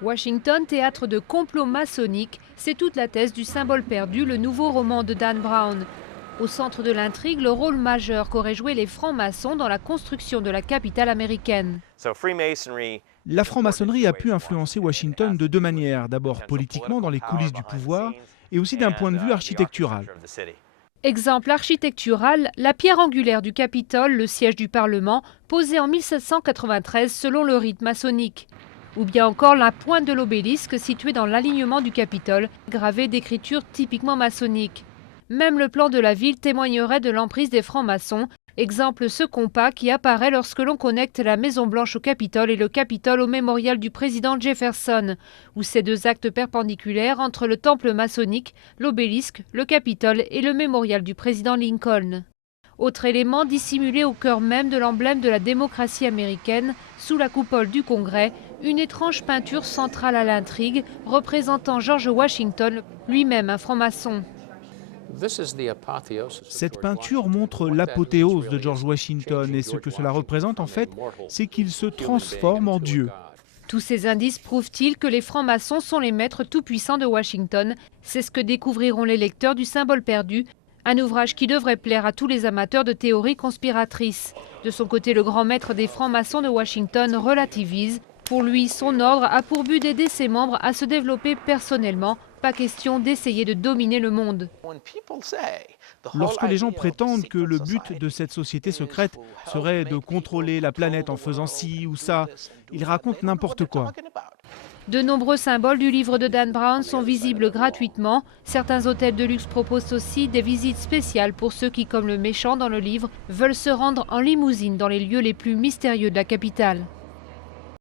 Washington, théâtre de complots maçonniques, c'est toute la thèse du symbole perdu, le nouveau roman de Dan Brown. Au centre de l'intrigue, le rôle majeur qu'auraient joué les francs-maçons dans la construction de la capitale américaine. La franc-maçonnerie a pu influencer Washington de deux manières. D'abord politiquement dans les coulisses du pouvoir et aussi d'un point de vue architectural. Exemple architectural, la pierre angulaire du Capitole, le siège du Parlement, posée en 1793 selon le rite maçonnique. Ou bien encore la pointe de l'obélisque située dans l'alignement du Capitole, gravée d'écritures typiquement maçonniques. Même le plan de la ville témoignerait de l'emprise des francs-maçons. Exemple ce compas qui apparaît lorsque l'on connecte la Maison Blanche au Capitole et le Capitole au mémorial du président Jefferson, ou ces deux actes perpendiculaires entre le temple maçonnique, l'obélisque, le Capitole et le mémorial du président Lincoln. Autre élément dissimulé au cœur même de l'emblème de la démocratie américaine, sous la coupole du Congrès, une étrange peinture centrale à l'intrigue représentant George Washington, lui-même un franc-maçon. Cette peinture montre l'apothéose de George Washington et ce que cela représente en fait, c'est qu'il se transforme en Dieu. Tous ces indices prouvent-ils que les francs-maçons sont les maîtres tout-puissants de Washington? C'est ce que découvriront les lecteurs du Symbole perdu, un ouvrage qui devrait plaire à tous les amateurs de théories conspiratrices. De son côté, le grand maître des francs-maçons de Washington relativise. Pour lui, son ordre a pour but d'aider ses membres à se développer personnellement. Pas question d'essayer de dominer le monde. Lorsque les gens prétendent que le but de cette société secrète serait de contrôler la planète en faisant ci ou ça, ils racontent n'importe quoi. De nombreux symboles du livre de Dan Brown sont visibles gratuitement. Certains hôtels de luxe proposent aussi des visites spéciales pour ceux qui, comme le méchant dans le livre, veulent se rendre en limousine dans les lieux les plus mystérieux de la capitale.